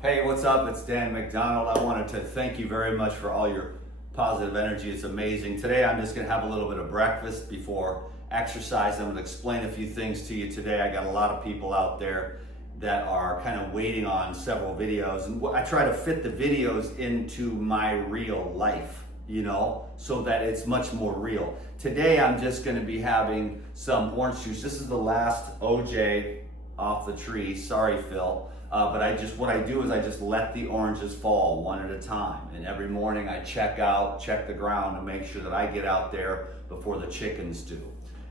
Hey, what's up? It's Dan McDonald. I wanted to thank you very much for all your positive energy. It's amazing. Today I'm just going to have a little bit of breakfast before exercise. I'm going to explain a few things to you today. I got a lot of people out there that are kind of waiting on several videos, and I try to fit the videos into my real life, so that it's much more real. Today I'm just going to be having some orange juice. This is the last OJ off the tree. Sorry, Phil. But what I do is I just let the oranges fall one at a time. And every morning I check the ground to make sure that I get out there before the chickens do.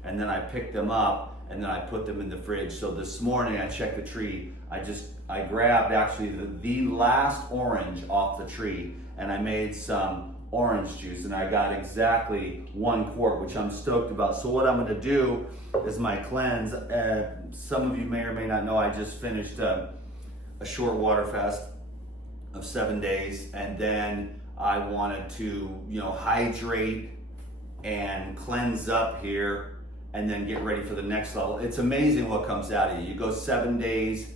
And then I pick them up and then I put them in the fridge. So this morning I checked the tree. I grabbed actually the last orange off the tree and I made some orange juice, and I got exactly 1 quart, which I'm stoked about. So what I'm gonna do is my cleanse. Some of you may or may not know I just finished a short water fast of 7 days, and then I wanted to hydrate and cleanse up here and then get ready for the next level. It's amazing what comes out of you. You go 7 days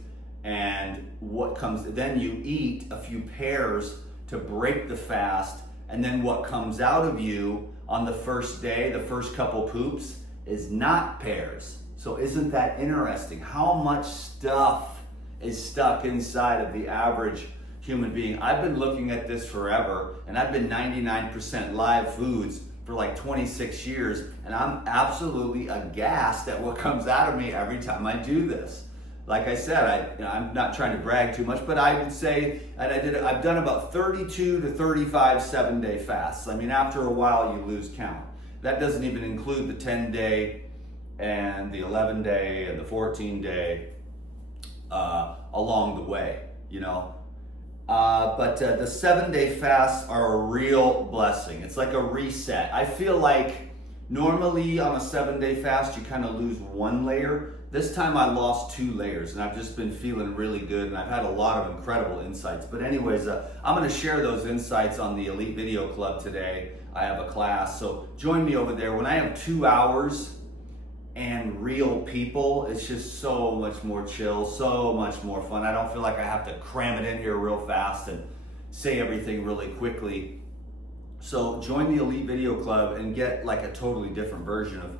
and then you eat a few pears to break the fast, and then what comes out of you on the first day, the first couple poops, is not pears. So isn't that interesting? How much stuff is stuck inside of the average human being? I've been looking at this forever, and I've been 99% live foods for like 26 years, and I'm absolutely aghast at what comes out of me every time I do this. Like I said, I'm not trying to brag too much, but I would say that I've done about 32 to 35 7-day fasts. I mean, after a while you lose count. That doesn't even include the 10-day and the 11-day and the 14-day along the way, But the 7-day fasts are a real blessing. It's like a reset. I feel like normally on a 7-day fast, you kind of lose 1 layer. This time I lost 2 layers, and I've just been feeling really good, and I've had a lot of incredible insights. But anyways, I'm going to share those insights on the Elite Video Club today. I have a class, so join me over there. When I have 2 hours and real people, it's just so much more chill, so much more fun. I don't feel like I have to cram it in here real fast and say everything really quickly. So join the Elite Video Club and get like a totally different version of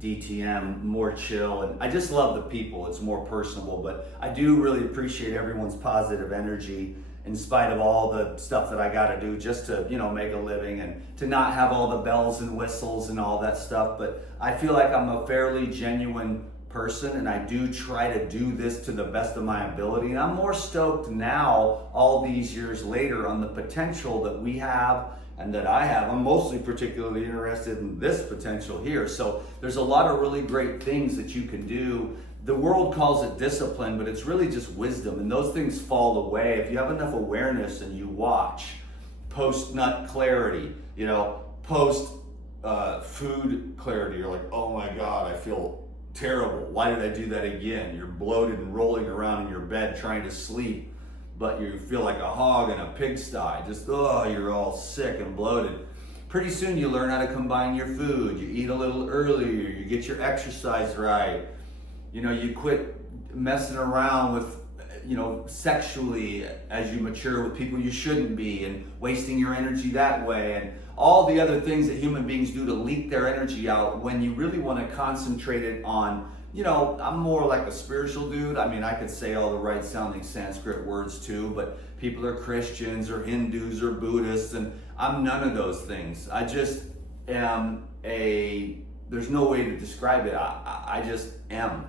DTM, more chill. And I just love the people. It's more personable, but I do really appreciate everyone's positive energy in spite of all the stuff that I got to do just to, make a living and to not have all the bells and whistles and all that stuff. But I feel like I'm a fairly genuine person, and I do try to do this to the best of my ability. And I'm more stoked now, all these years later, on the potential that we have and that I have. I'm mostly particularly interested in this potential here. So there's a lot of really great things that you can do. The world calls it discipline, but it's really just wisdom, and those things fall away if you have enough awareness and you watch. Post nut clarity, post food clarity. You're like, oh my God, I feel terrible. Why did I do that again? You're bloated and rolling around in your bed trying to sleep, but you feel like a hog in a pigsty. You're all sick and bloated. Pretty soon you learn how to combine your food. You eat a little earlier, you get your exercise right. You quit messing around with, sexually as you mature with people you shouldn't be, and wasting your energy that way, and all the other things that human beings do to leak their energy out when you really want to concentrate it on, I'm more like a spiritual dude. I mean, I could say all the right sounding Sanskrit words too, but people are Christians or Hindus or Buddhists, and I'm none of those things. I just am there's no way to describe it. I just am.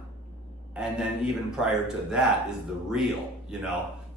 And then even prior to that is the real,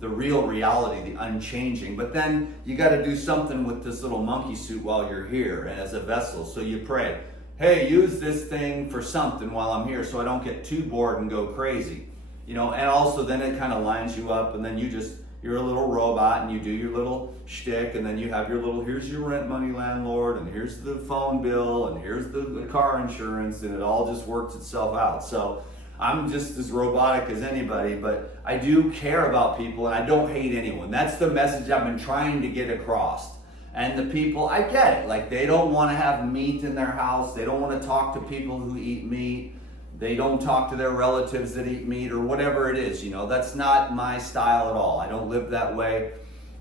the real reality, the unchanging. But then you got to do something with this little monkey suit while you're here as a vessel. So you pray, hey, use this thing for something while I'm here so I don't get too bored and go crazy. And also then it kind of lines you up, and then you're a little robot and you do your little shtick, and then you have your little, here's your rent money, landlord, and here's the phone bill, and here's the car insurance, and it all just works itself out. So I'm just as robotic as anybody, but I do care about people and I don't hate anyone. That's the message I've been trying to get across. And the people, I get it. Like, they don't want to have meat in their house. They don't want to talk to people who eat meat. They don't talk to their relatives that eat meat or whatever it is. That's not my style at all. I don't live that way.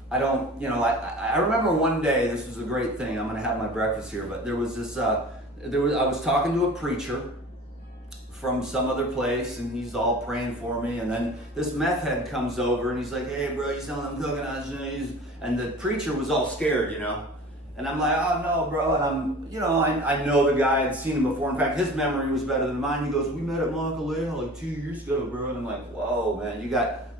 I don't, I remember one day, this was a great thing. I'm going to have my breakfast here, but there was this, I was talking to a preacher from some other place, and he's all praying for me, and then this meth head comes over and he's like, hey bro, you selling them coconuts? And the preacher was all scared, and I'm like, oh no bro, and I know the guy, I'd seen him before. In fact, his memory was better than mine. He goes, we met at Monkalea like 2 years ago bro. And I'm like, whoa man,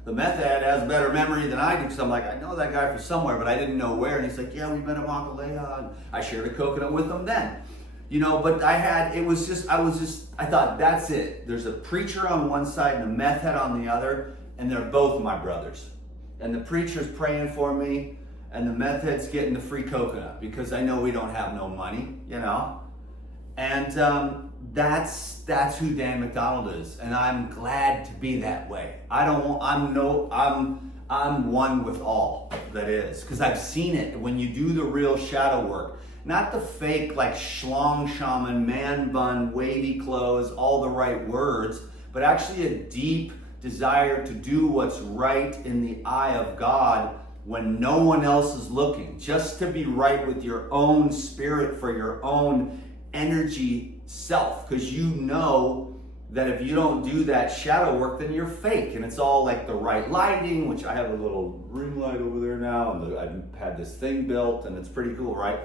the meth head has a better memory than I do, because I'm like, I know that guy from somewhere, but I didn't know where. And he's like, yeah, we met at Monkalea, and I shared a coconut with him then. But I thought, that's it. There's a preacher on one side and a meth head on the other, and they're both my brothers. And the preacher's praying for me, and the meth head's getting the free coconut, because I know we don't have no money, And that's who Dan McDonald is, and I'm glad to be that way. I'm one with all that is, because I've seen it when you do the real shadow work. Not the fake, like schlong shaman, man bun, wavy clothes, all the right words, but actually a deep desire to do what's right in the eye of God when no one else is looking. Just to be right with your own spirit for your own energy self. Because you know that if you don't do that shadow work, then you're fake. And it's all like the right lighting, which I have a little ring light over there now. And I've had this thing built, and it's pretty cool, right?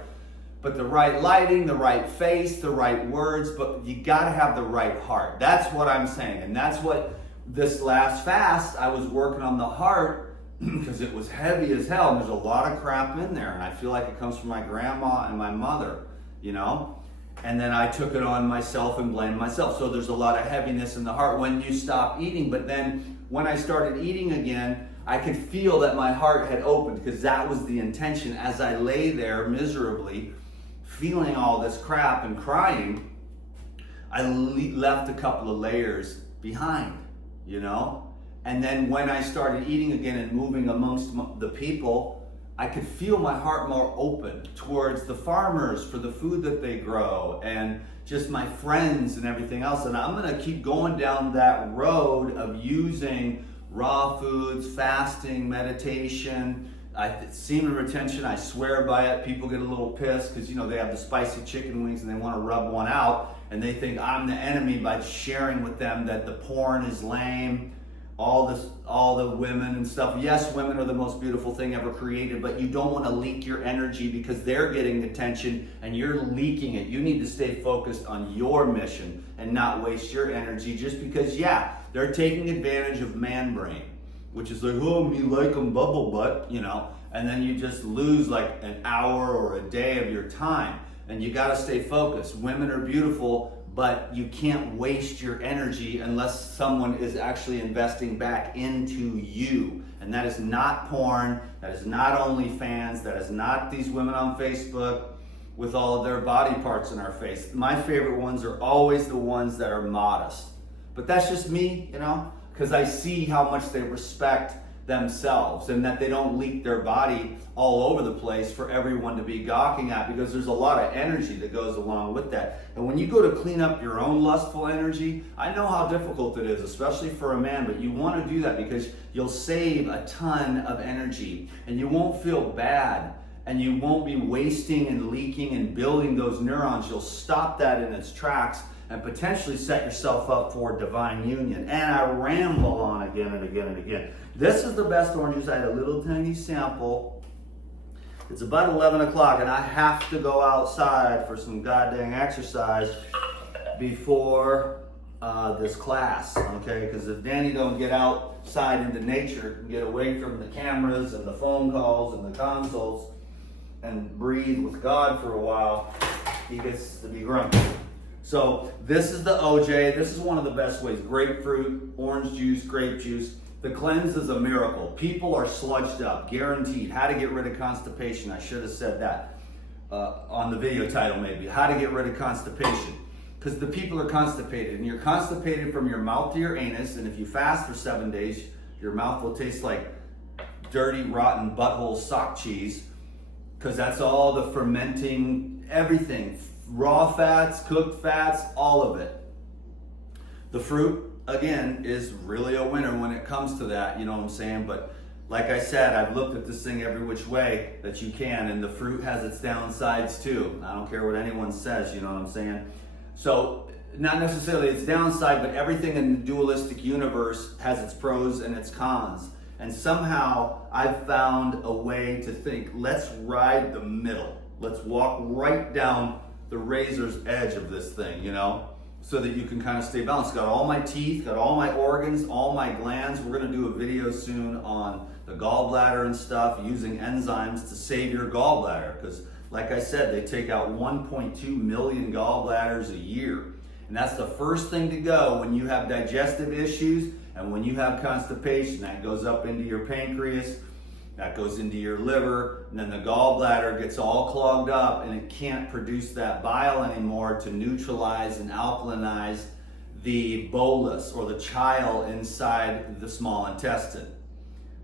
But the right lighting, the right face, the right words, but you gotta have the right heart. That's what I'm saying. And that's what this last fast, I was working on the heart, because it was heavy as hell. And there's a lot of crap in there. And I feel like it comes from my grandma and my mother, And then I took it on myself and blamed myself. So there's a lot of heaviness in the heart when you stop eating. But then when I started eating again, I could feel that my heart had opened, because that was the intention. As I lay there miserably, feeling all this crap and crying, I left a couple of layers behind, And then when I started eating again and moving amongst the people, I could feel my heart more open towards the farmers for the food that they grow, and just my friends and everything else. And I'm gonna keep going down that road of using raw foods, fasting, meditation, semen retention. I swear by it. People get a little pissed because they have the spicy chicken wings and they want to rub one out, and they think I'm the enemy by sharing with them that the porn is lame, all the women and stuff. Yes, women are the most beautiful thing ever created, but you don't want to leak your energy because they're getting attention and you're leaking it. You need to stay focused on your mission and not waste your energy just because, they're taking advantage of man brain, which is like, oh, me like 'em bubble butt, and then you just lose like an hour or a day of your time, and you got to stay focused. Women are beautiful, but you can't waste your energy unless someone is actually investing back into you. And that is not porn, that is not OnlyFans, that is not these women on Facebook with all of their body parts in our face. My favorite ones are always the ones that are modest. But that's just me, because I see how much they respect themselves and that they don't leak their body all over the place for everyone to be gawking at, because there's a lot of energy that goes along with that. And when you go to clean up your own lustful energy, I know how difficult it is, especially for a man, but you want to do that because you'll save a ton of energy and you won't feel bad and you won't be wasting and leaking and building those neurons. You'll stop that in its tracks and potentially set yourself up for divine union. And I ramble on again and again and again. This is the best orange juice. I had a little tiny sample. It's about 11 o'clock and I have to go outside for some goddamn exercise before this class, okay? Because if Danny don't get outside into nature and get away from the cameras and the phone calls and the consoles and breathe with God for a while, he gets to be grumpy. So this is the OJ. This is one of the best ways. Grapefruit, orange juice, grape juice. The cleanse is a miracle. People are sludged up, guaranteed. How to get rid of constipation. I should have said that on the video title maybe. How to get rid of constipation. Because the people are constipated. And you're constipated from your mouth to your anus. And if you fast for 7 days, your mouth will taste like dirty, rotten butthole sock cheese. Because that's all the fermenting, everything. Raw fats, cooked fats, all of it. The fruit, again, is really a winner when it comes to that, you know what I'm saying? But like I said, I've looked at this thing every which way that you can, and the fruit has its downsides too. I don't care what anyone says, you know what I'm saying? So, not necessarily its downside, but everything in the dualistic universe has its pros and its cons. And somehow I've found a way to think, let's ride the middle. Let's walk right down the razor's edge of this thing, you know, so that you can kind of stay balanced. Got all my teeth, got all my organs, all my glands. We're going to do a video soon on the gallbladder and stuff, using enzymes to save your gallbladder. Because like I said, they take out 1.2 million gallbladders a year. And that's the first thing to go when you have digestive issues and when you have constipation. That goes up into your pancreas, that goes into your liver, and then the gallbladder gets all clogged up and it can't produce that bile anymore to neutralize and alkalinize the bolus or the chyle inside the small intestine.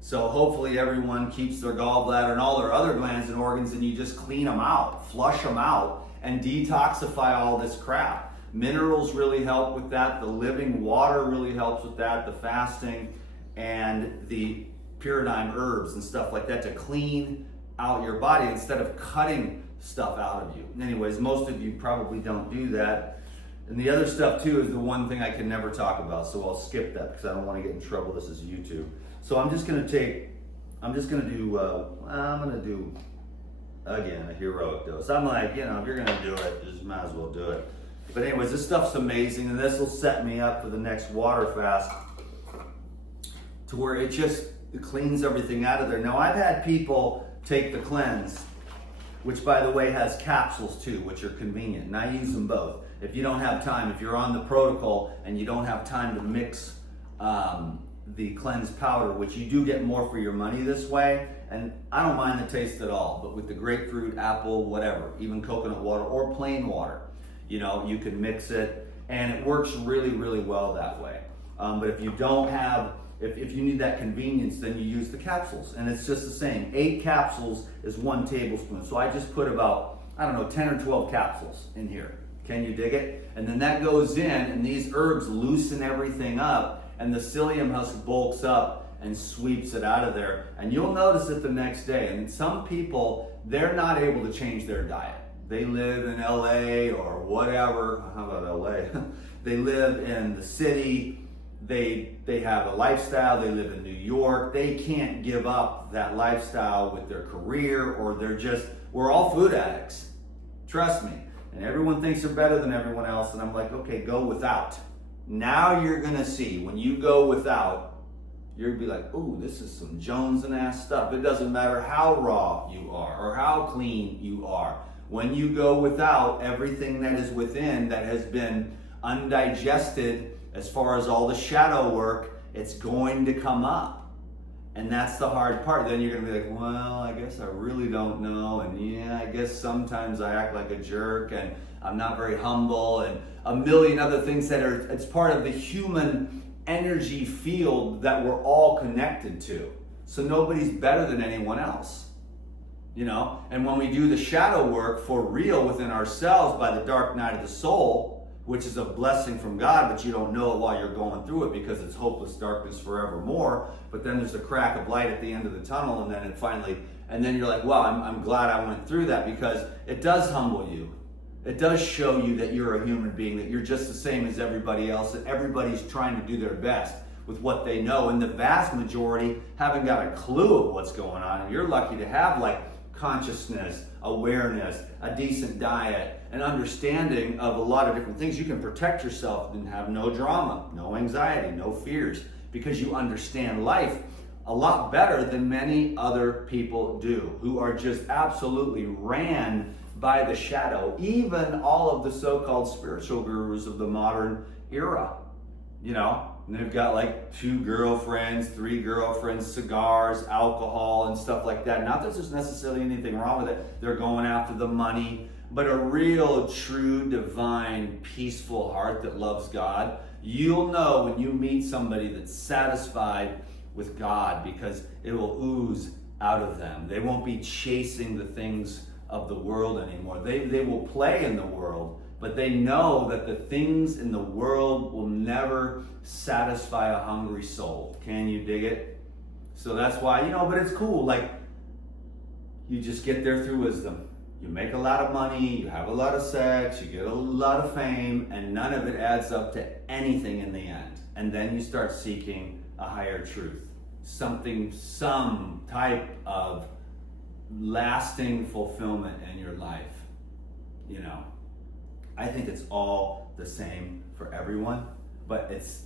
So hopefully everyone keeps their gallbladder and all their other glands and organs, and you just clean them out, flush them out, and detoxify all this crap. Minerals really help with that. The living water really helps with that. The fasting and the pyridine herbs and stuff like that to clean out your body instead of cutting stuff out of you. Anyways, most of you probably don't do that. And the other stuff too is the one thing I can never talk about, so I'll skip that because I don't want to get in trouble. This is YouTube. So I'm just gonna do again a heroic dose. I'm like, you know, if you're gonna do it, just might as well do it. But anyways, this stuff's amazing, and this will set me up for the next water fast to where it cleans everything out of there. Now, I've had people take the cleanse, which by the way has capsules too, which are convenient, and I use them both. If you don't have time, if you're on the protocol and you don't have time to mix the cleanse powder, which you do get more for your money this way, and I don't mind the taste at all, but with the grapefruit, apple, whatever, even coconut water or plain water, you know, you can mix it, and it works really, really well that way. But if you don't have, if you need that convenience, then you use the capsules, and it's just the same. 8 capsules is 1 tablespoon. So I just put about, I don't know, 10 or 12 capsules in here. Can you dig it? And then that goes in, and these herbs loosen everything up, and the psyllium husk bulks up and sweeps it out of there. And you'll notice it the next day. And some people, they're not able to change their diet. They live in LA or whatever. How about LA? They live in the city. They have a lifestyle. They live in New York. They can't give up that lifestyle with their career, or we're all food addicts. Trust me. And everyone thinks they're better than everyone else. And I'm like, okay, go without. Now you're gonna see, when you go without, you're gonna be like, ooh, this is some Jones-and-ass stuff. It doesn't matter how raw you are or how clean you are. When you go without, everything that is within that has been undigested, as far as all the shadow work, it's going to come up. And that's the hard part. Then you're gonna be like, well, I guess I really don't know. And yeah, I guess sometimes I act like a jerk, and I'm not very humble, and a million other things it's part of the human energy field that we're all connected to. So nobody's better than anyone else, you know? And when we do the shadow work for real within ourselves by the dark night of the soul, which is a blessing from God, but you don't know it while you're going through it because it's hopeless darkness forevermore. But then there's a crack of light at the end of the tunnel, and then you're like, wow, I'm glad I went through that, because it does humble you. It does show you that you're a human being, that you're just the same as everybody else, that everybody's trying to do their best with what they know. And the vast majority haven't got a clue of what's going on. And you're lucky to have like consciousness, awareness, a decent diet, an understanding of a lot of different things. You can protect yourself and have no drama, no anxiety, no fears, because you understand life a lot better than many other people do, who are just absolutely ran by the shadow. Even all of the so-called spiritual gurus of the modern era, you know, and they've got like 2 girlfriends, 3 girlfriends, cigars, alcohol, and stuff like that. Not that there's necessarily anything wrong with it. They're going after the money, but a real, true, divine, peaceful heart that loves God. You'll know when you meet somebody that's satisfied with God, because it will ooze out of them. They won't be chasing the things of the world anymore. They will play in the world, But they know that the things in the world will never satisfy a hungry soul. Can you dig it? So that's why, but it's cool. Like, you just get there through wisdom. You make a lot of money, you have a lot of sex, you get a lot of fame, and none of it adds up to anything in the end. And then you start seeking a higher truth. Some type of lasting fulfillment in your life. I think it's all the same for everyone, but it's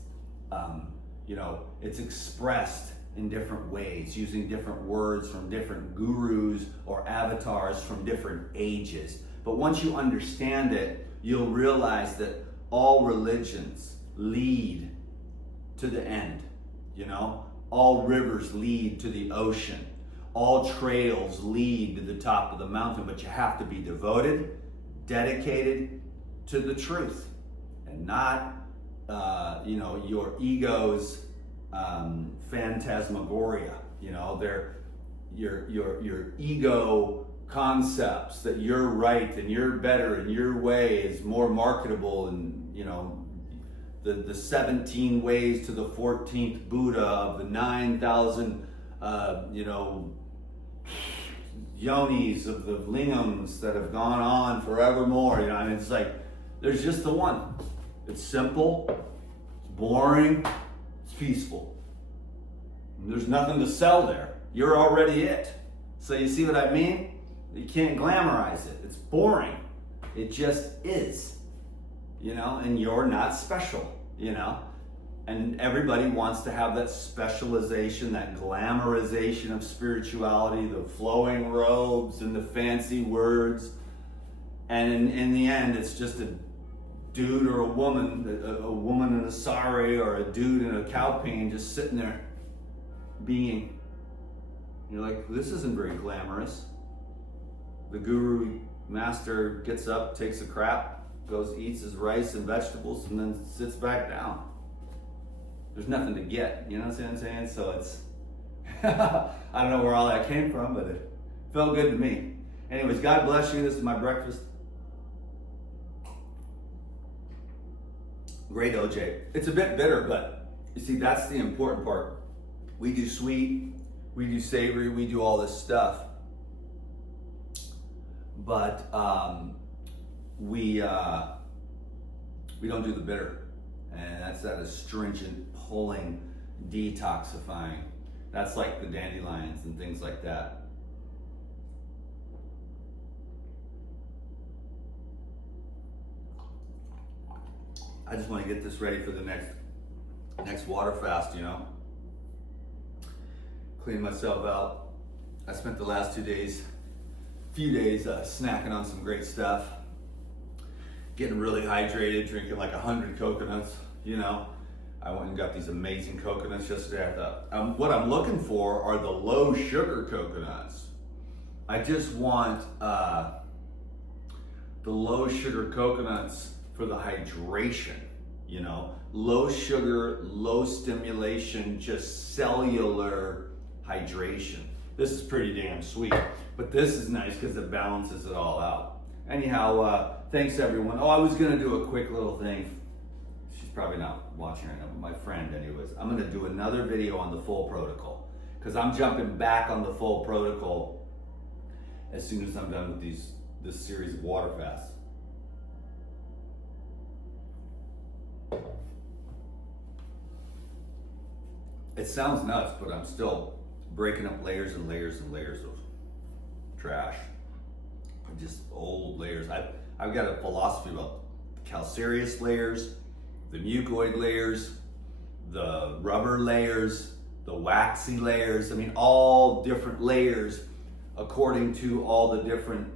expressed in different ways, using different words from different gurus or avatars from different ages. But once you understand it, you'll realize that all religions lead to the end. All rivers lead to the ocean. All trails lead to the top of the mountain, but you have to be devoted, dedicated to the truth, and not your ego's phantasmagoria. They're your ego concepts that you're right and you're better and your way is more marketable, and the 17 ways to the 14th Buddha of the 9,000 yonis of the lingams that have gone on forevermore. It's like there's just the one. It's simple, it's boring, it's peaceful. And there's nothing to sell there. You're already it. So you see what I mean? You can't glamorize it. It's boring. It just is. And you're not special, And everybody wants to have that specialization, that glamorization of spirituality, the flowing robes and the fancy words. And in the end, it's just a dude or a woman in a sari or a dude in a cowpane just sitting there being. You're like, this isn't very glamorous. The guru master gets up, takes a crap, goes, eats his rice and vegetables, and then sits back down. There's nothing to get, you know what I'm saying? So it's, I don't know where all that came from, but it felt good to me. Anyways, God bless you. This is my breakfast. Great OJ. It's a bit bitter, but you see, that's the important part. We do sweet, we do savory, we do all this stuff. But we don't do the bitter. And that's that astringent, pulling, detoxifying. That's like the dandelions and things like that. I just want to get this ready for the next water fast, Clean myself out. I spent the last few days snacking on some great stuff. Getting really hydrated, drinking like 100 coconuts, I went and got these amazing coconuts yesterday. I thought, what I'm looking for are the low sugar coconuts. I just want the low sugar coconuts for the hydration, low sugar, low stimulation, just cellular hydration. This is pretty damn sweet, but this is nice because it balances it all out. Anyhow, thanks everyone. I was gonna do a quick little thing. She's probably not watching right now, but my friend anyways. I'm gonna do another video on the full protocol because I'm jumping back on the full protocol as soon as I'm done with this series of water fasts. It sounds nuts, but I'm still breaking up layers and layers and layers of trash. Just old layers. I've got a philosophy about the calcareous layers, the mucoid layers, the rubber layers, the waxy layers. All different layers according to all the different,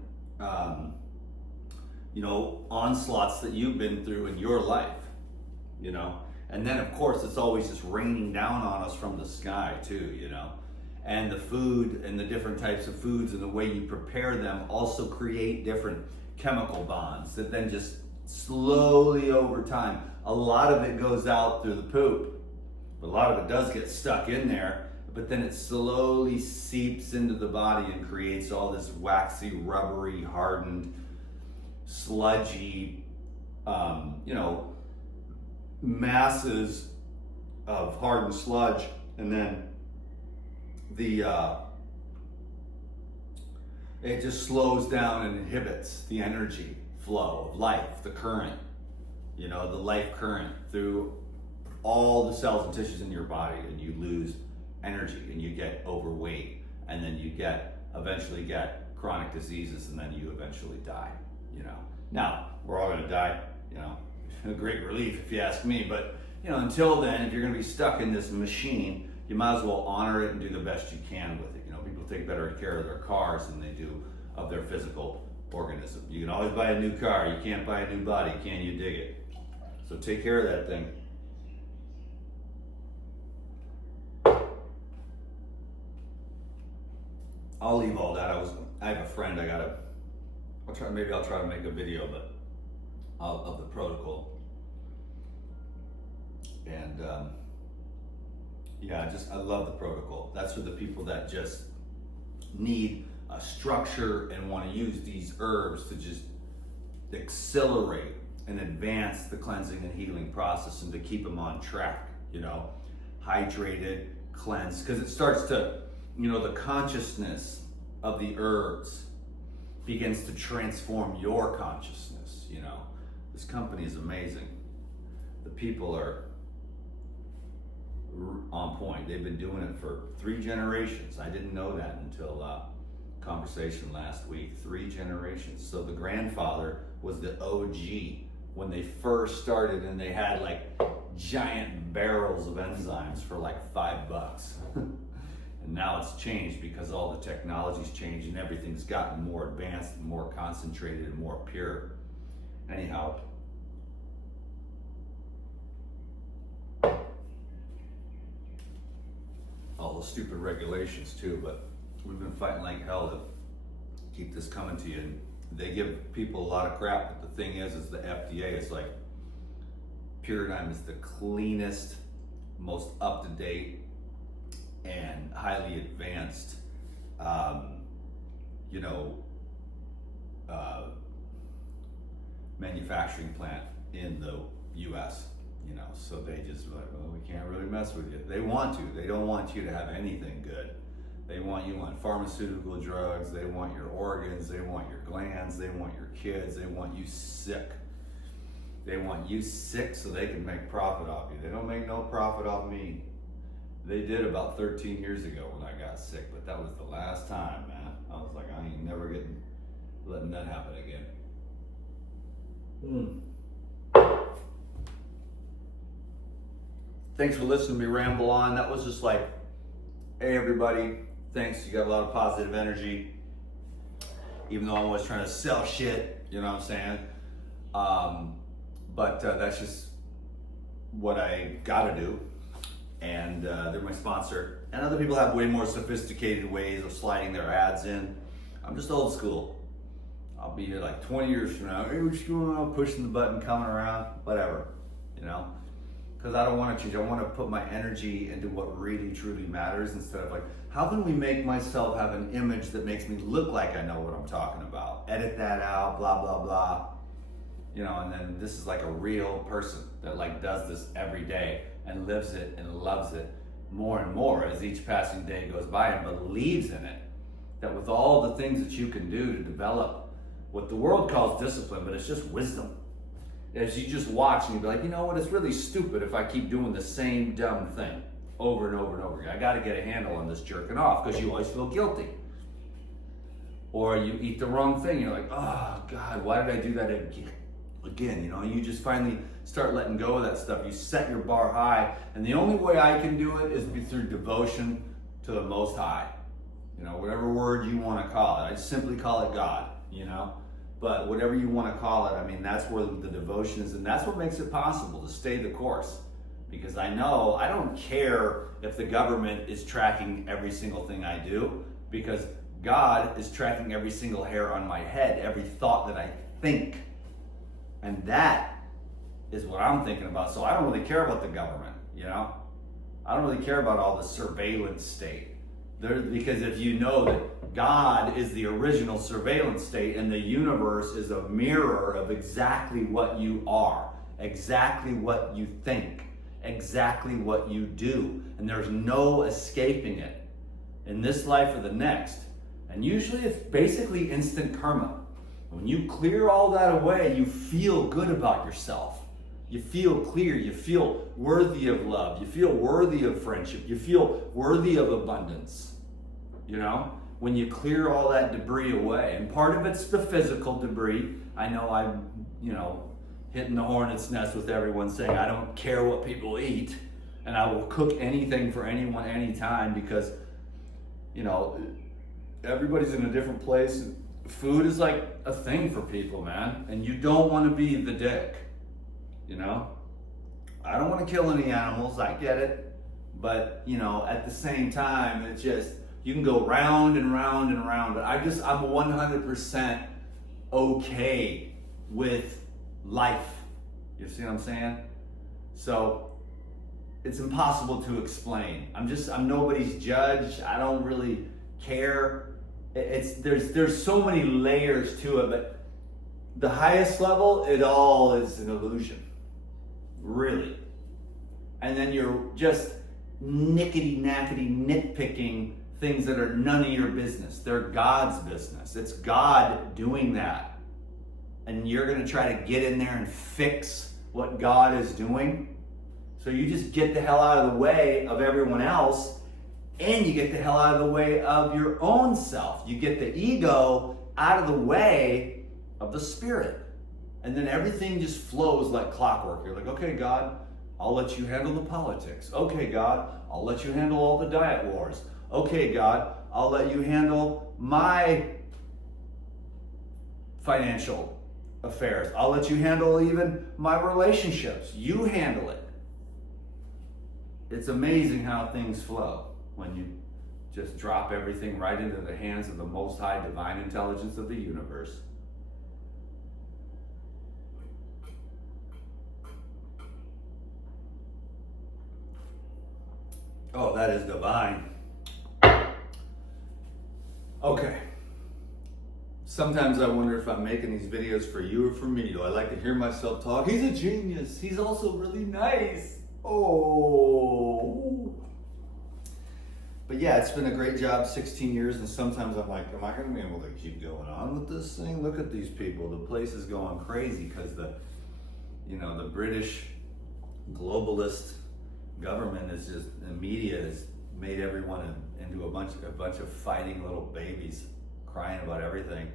onslaughts that you've been through in your life, And then, of course, it's always just raining down on us from the sky, too, And the food and the different types of foods and the way you prepare them also create different chemical bonds that then just slowly over time, a lot of it goes out through the poop, but a lot of it does get stuck in there, but then it slowly seeps into the body and creates all this waxy, rubbery, hardened, sludgy you know, masses of hardened sludge, and then it just slows down and inhibits the energy flow of life, the current, you know, the life current through all the cells and tissues in your body, and you lose energy and you get overweight, and then you eventually get chronic diseases, and then you eventually die, you know. Now, we're all gonna die, you know, a great relief if you ask me, but you know, until then, if you're gonna be stuck in this machine, you might as well honor it and do the best you can with it. You know, people take better care of their cars than they do of their physical organism. You can always buy a new car, you can't buy a new body, can you dig it? So take care of that thing. I'll leave all that. I have a friend, maybe I'll try to make a video, but of the protocol. And yeah, I love the protocol. That's for the people that just need a structure and want to use these herbs to just accelerate and advance the cleansing and healing process, and to keep them on track, you know, hydrated, cleansed, because it starts to, you know, the consciousness of the herbs begins to transform your consciousness, you know. This company is amazing. The people are on point. They've been doing it for 3 generations. I didn't know that until conversation last week. 3 generations. So the grandfather was the OG when they first started, and they had like giant barrels of enzymes for like $5. And now it's changed because all the technology's changed and everything's gotten more advanced and more concentrated and more pure. Anyhow, all the stupid regulations too, but we've been fighting like hell to keep this coming to you. And they give people a lot of crap, but the thing is the FDA is like, Paradigm is the cleanest, most up-to-date, and highly advanced, you know, manufacturing plant in the U.S., you know, so they just like, well, we can't really mess with you. They want to. They don't want you to have anything good. They want you on pharmaceutical drugs. They want your organs. They want your glands. They want your kids. They want you sick. They want you sick so they can make profit off you. They don't make no profit off me. They did about 13 years ago when I got sick, but that was the last time, man. I was like, I ain't never letting that happen again. Thanks for listening to me ramble on. That was just like, hey everybody, thanks. You got a lot of positive energy, even though I'm always trying to sell shit, you know what I'm saying? But that's just what I gotta do. And they're my sponsor. And other people have way more sophisticated ways of sliding their ads in. I'm just old school. I'll be here like 20 years from now. Hey, what's going on? Pushing the button, coming around, whatever, you know? Because I don't want to change. I want to put my energy into what really, truly matters, instead of like, how can we make myself have an image that makes me look like I know what I'm talking about? Edit that out, blah, blah, blah. You know, and then this is like a real person that like does this every day and lives it and loves it more and more as each passing day goes by, and believes in it. That with all the things that you can do to develop what the world calls discipline, but it's just wisdom. As you just watch and you be like, you know what, it's really stupid if I keep doing the same dumb thing over and over and over again. I gotta get a handle on this jerking off, because you always feel guilty. Or you eat the wrong thing, you're like, oh God, why did I do that again? You know, you just finally start letting go of that stuff. You set your bar high, and the only way I can do it is through devotion to the Most High. You know, whatever word you want to call it. I simply call it God, you know? But whatever you want to call it, I mean, that's where the devotion is, and that's what makes it possible to stay the course. Because I know, I don't care if the government is tracking every single thing I do, because God is tracking every single hair on my head, every thought that I think. And that is what I'm thinking about. So I don't really care about the government, you know? I don't really care about all the surveillance state. Because if you know that God is the original surveillance state and the universe is a mirror of exactly what you are, exactly what you think, exactly what you do, and there's no escaping it in this life or the next. And usually it's basically instant karma. When you clear all that away, you feel good about yourself. You feel clear, you feel worthy of love, you feel worthy of friendship, you feel worthy of abundance. You know, when you clear all that debris away. And part of it's the physical debris. I know I'm, hitting the hornet's nest with everyone saying I don't care what people eat and I will cook anything for anyone anytime because, everybody's in a different place. Food is like a thing for people, man. And you don't want to be the dick, I don't want to kill any animals, I get it. But, at the same time, it's just, you can go round and round and round. But I'm 100% okay with life. You see what I'm saying? So it's impossible to explain. I'm nobody's judge. I don't really care. There's so many layers to it, but the highest level, it all is an illusion. Really. And then you're just nickety-knackety nitpicking things that are none of your business. They're God's business. It's God doing that. And you're going to try to get in there and fix what God is doing. So you just get the hell out of the way of everyone else, and you get the hell out of the way of your own self. You get the ego out of the way of the spirit. And then everything just flows like clockwork. You're like, okay, God, I'll let you handle the politics. Okay, God, I'll let you handle all the diet wars. Okay, God, I'll let you handle my financial affairs. I'll let you handle even my relationships. You handle it. It's amazing how things flow when you just drop everything right into the hands of the Most High Divine Intelligence of the universe. Oh, that is divine. Okay. Sometimes I wonder if I'm making these videos for you or for me. Do I like to hear myself talk? He's a genius. He's also really nice. Oh. But yeah, it's been a great job, 16 years, and sometimes I'm like, am I going to be able to keep going on with this thing? Look at these people. The place is going crazy because the British globalist government is just, the media has made everyone into a bunch of fighting little babies crying about everything.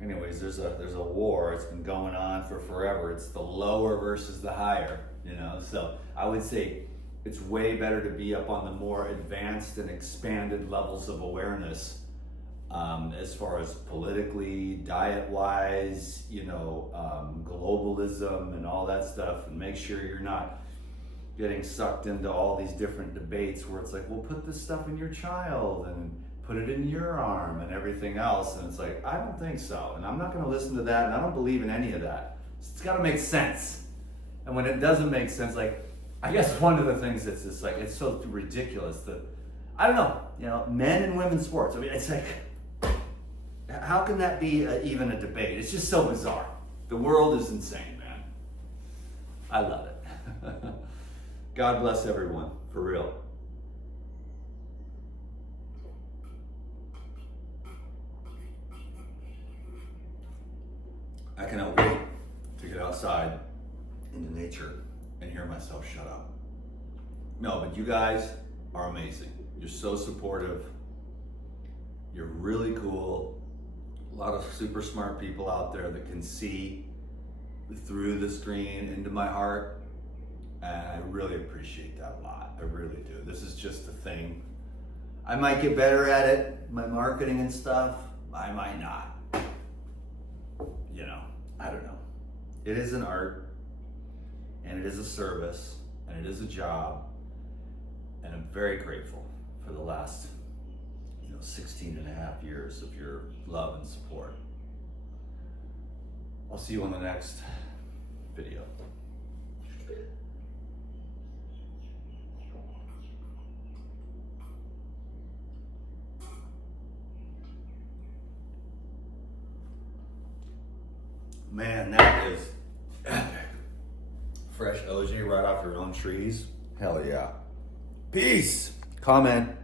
Anyways, there's a war. It's been going on for forever. It's the lower versus the higher, So I would say it's way better to be up on the more advanced and expanded levels of awareness, as far as politically, diet-wise, globalism and all that stuff, and make sure you're not getting sucked into all these different debates where it's like, well, put this stuff in your child and put it in your arm and everything else. And it's like, I don't think so. And I'm not going to listen to that. And I don't believe in any of that. It's got to make sense. And when it doesn't make sense, like, I guess one of the things that's just like, it's so ridiculous that, I don't know, men and women's sports. I mean, it's like, how can that be even a debate? It's just so bizarre. The world is insane, man. I love it. God bless everyone, for real. I cannot wait to get outside into nature and hear myself shut up. No, but you guys are amazing. You're so supportive. You're really cool. A lot of super smart people out there that can see through the screen into my heart. And I really appreciate that a lot. I really do. This is just a thing. I might get better at it, my marketing and stuff. I might not. I don't know. It is an art, and it is a service, and it is a job. And I'm very grateful for the last, 16 and a half years of your love and support. I'll see you on the next video. Man, that is epic. Fresh OJ right off your own trees. Hell yeah. Peace. Comment.